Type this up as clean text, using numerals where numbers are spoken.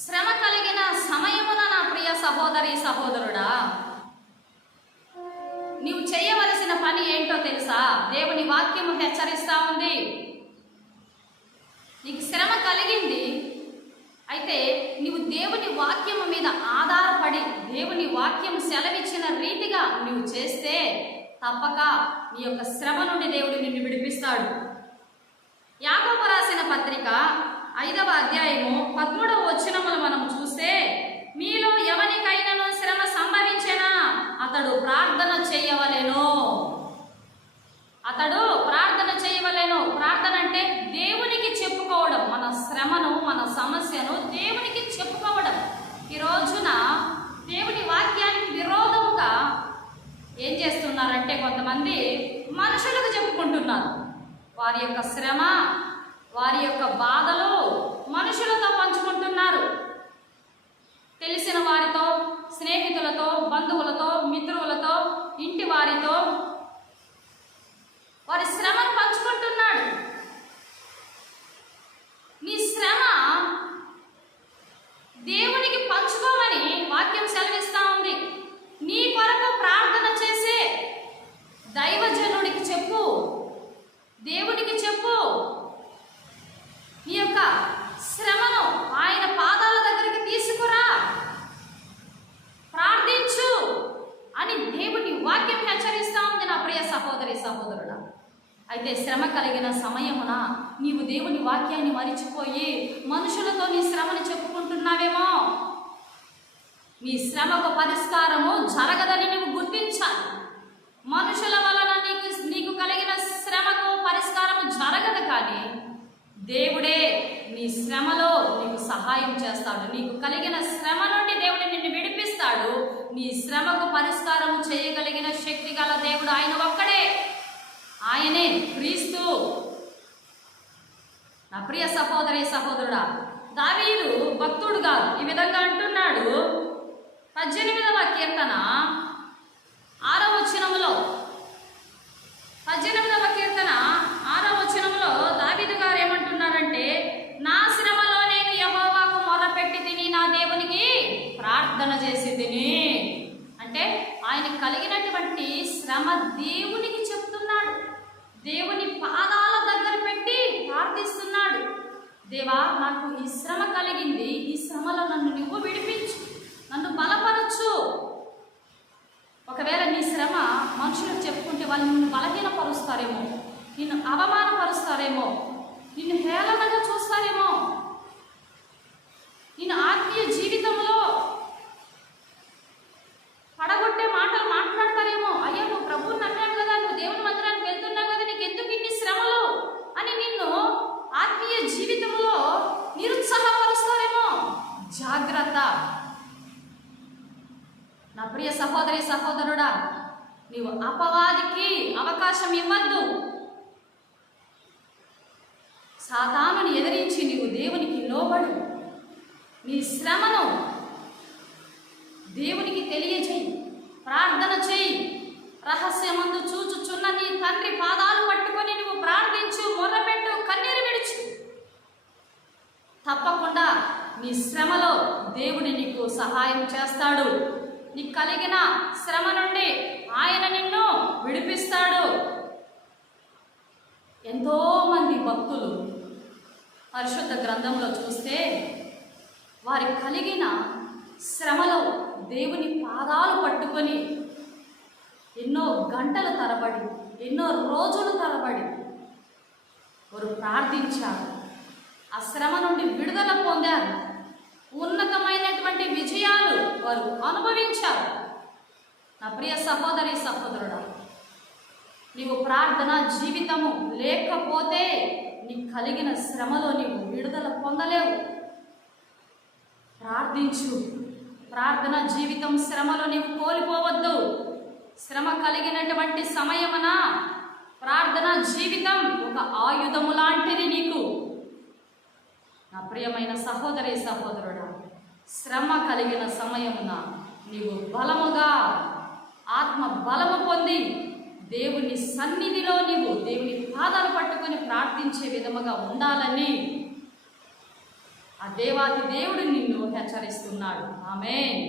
శ్రమ కలిగిన సమయమున నా ప్రియ సహోదరి సహోదరుడా, నీవు చేయవలసిన పని ఏంటో తెలుసా? దేవుని వాక్యము హెచ్చరిస్తా ఉంది. నీకు శ్రమ కలిగింది, అయితే నీవు దేవుని వాక్యము మీద ఆధారపడి దేవుని వాక్యం సెలవిచ్చిన రీతిగా నీవు చేస్తే తప్పక నీ యొక్క శ్రమ నుండి దేవుడు నిన్ను విడిపిస్తాడు. యాకోబు రాసిన పత్రిక 5వ అధ్యాయము 13వ వచనములు మనం చూస్తే, మీలో ఎవనికైనాను శ్రమ సంభవించెనా అతడు ప్రార్థన చేయవలెను. ప్రార్థన అంటే దేవునికి చెప్పుకోవడం, మన శ్రమను మన సమస్యను దేవునికి చెప్పుకోవడం. ఈ రోజున దేవుని వాక్యానికి విరోధముగా ఏం చేస్తున్నారంటే కొంతమంది మనుషులకు చెప్పుకుంటున్నారు. వారి యొక్క శ్రమ, వారి యొక్క బాధలు మనుషులతో పంచుకుంటున్నారు. తెలిసిన వారితో, స్నేహితులతో, బంధువులతో, మిత్రులతో, ఇంటి వారితో వారి శ్రమను పంచుకుంటున్నాడు. నీ శ్రమ దేవునికి పంచుకోమని వాక్యం సెలవిస్తా ఉంది. నీ కొరకు ప్రార్థన చేసే దైవజనుడికి చెప్పు, దేవునికి చెప్పు. నీ యొక్క శ్రమను ఆయన పాదాల దగ్గరికి తీసుకురా, ప్రార్థించు అని దేవుని వాక్యం హెచ్చరిస్తా ఉంది నా ప్రియ సహోదరి సహోదరుడా. అయితే శ్రమ కలిగిన సమయమున నీవు దేవుని వాక్యాన్ని మరిచిపోయి మనుషులతో నీ శ్రమను చెప్పుకుంటున్నావేమో. నీ శ్రమకు పరిష్కారము జరగదని నీవు గుర్తించాలి. మనుషుల వలన నీకు కలిగిన శ్రమకు పరిష్కారము జరగదు, కానీ దేవుడే నీ శ్రమలో నీకు సహాయం చేస్తాడు. నీకు కలిగిన శ్రమ నుండి దేవుడు నిన్ను విడిపిస్తాడు. నీ శ్రమకు పరిష్కారము చేయగలిగిన శక్తి గల దేవుడు ఆయన ఒక్కడే, ఆయనే క్రీస్తు. నా ప్రియ సహోదరి సహోదరుడా, దావీదు భక్తుడుగా ఈ విధంగా అంటున్నాడు. 18వ కీర్తన 6వ వచనములో, 18వ కీర్తన 6వ వచనములో దావీదు గారు ఏమంటున్నారంటే, నా శ్రమలో నేను యెహోవాకు మొరపెట్టి తిని నా దేవునికి ప్రార్థన చేసి తిని. అంటే ఆయనకు కలిగినటువంటి శ్రమ దేవునికి చెప్తున్నాడు, దేవుని పాదాల దగ్గర పెట్టి ప్రార్థిస్తున్నాడు. దేవా, నాకు ఈ శ్రమ కలిగింది, ఈ శ్రమలో నన్ను నువ్వు విడిపించు, నన్ను బలపరచు. ఒకవేళ నీ శ్రమ మనుషులకు చెప్పుకుంటే వాళ్ళు నిన్ను బలహీనపరుస్తారేమో, నిన్ను అవమానపరుస్తారేమో, నిన్ను హేళనగా చూస్తారేమో, నిన్ను ఆత్మీయ జీవితంలో పడగొట్టే మాటలు మాట్లాడతారేమో. అయ్యో, నువ్వు ప్రభువుని నమ్మావు కదా, నువ్వు దేవుని మందిరానికి వెళ్తున్నావు కదా, నీకు ఎందుకు ఇన్ని శ్రమలు అని నిన్ను ఆత్మీయ జీవితంలో నిరుత్సాహపరుస్తారేమో. జాగ్రత్త నా ప్రియ సహోదరి సహోదరుడా, నీవు అపవాదికి అవకాశం ఇవ్వద్దు. సాతానుని ఎదిరించి నీవు దేవునికి లోబడు. నీ శ్రమను దేవునికి తెలియజేయి, ప్రార్థన చేయి. రహస్యమందు చూచుచున్న నీ తండ్రి పాదాలు పట్టుకొని నువ్వు ప్రార్థించు, మొర్రపెట్టు, కన్నీరు విడుచు. తప్పకుండా నీ శ్రమలో దేవుడు నీకు సహాయం చేస్తాడు. నీకు కలిగిన శ్రమ నుండి ఆయన నిన్ను విడిపిస్తాడు. ఎంతోమంది భక్తులు పరిశుద్ధ గ్రంథంలో చూస్తే వారి కలిగిన శ్రమలో దేవుని పాదాలు పట్టుకొని ఎన్నో గంటల తరబడి, ఎన్నో రోజుల తరబడి వారు ప్రార్థించారు. ఆ శ్రమ నుండి విడుదల పొందారు. ఉన్నతమైనటువంటి విజయాలు వారు అనుభవించారు. నా ప్రియ సహోదరి సహోదరుడా, నీవు ప్రార్థన జీవితము లేకపోతే నీకు కలిగిన శ్రమలో నీవు విడుదల పొందలేవు. ప్రార్థించు. ప్రార్థన జీవితం శ్రమలో నీవు కోల్పోవద్దు. శ్రమ కలిగినటువంటి సమయమున ప్రార్థన జీవితం ఒక ఆయుధము లాంటిది నీకు. నా ప్రియమైన సహోదరి సహోదరుడా, శ్రమ కలిగిన సమయమున నీవు బలముగా ఆత్మ బలము పొంది దేవుని సన్నిధిలో నీవు దేవుని పాదాలు పట్టుకొని ప్రార్థించే విధముగా ఉండాలని ఆ దేవాది దేవుడు నిన్ను వేడుకొనుచున్నాడు. ఆమేన్.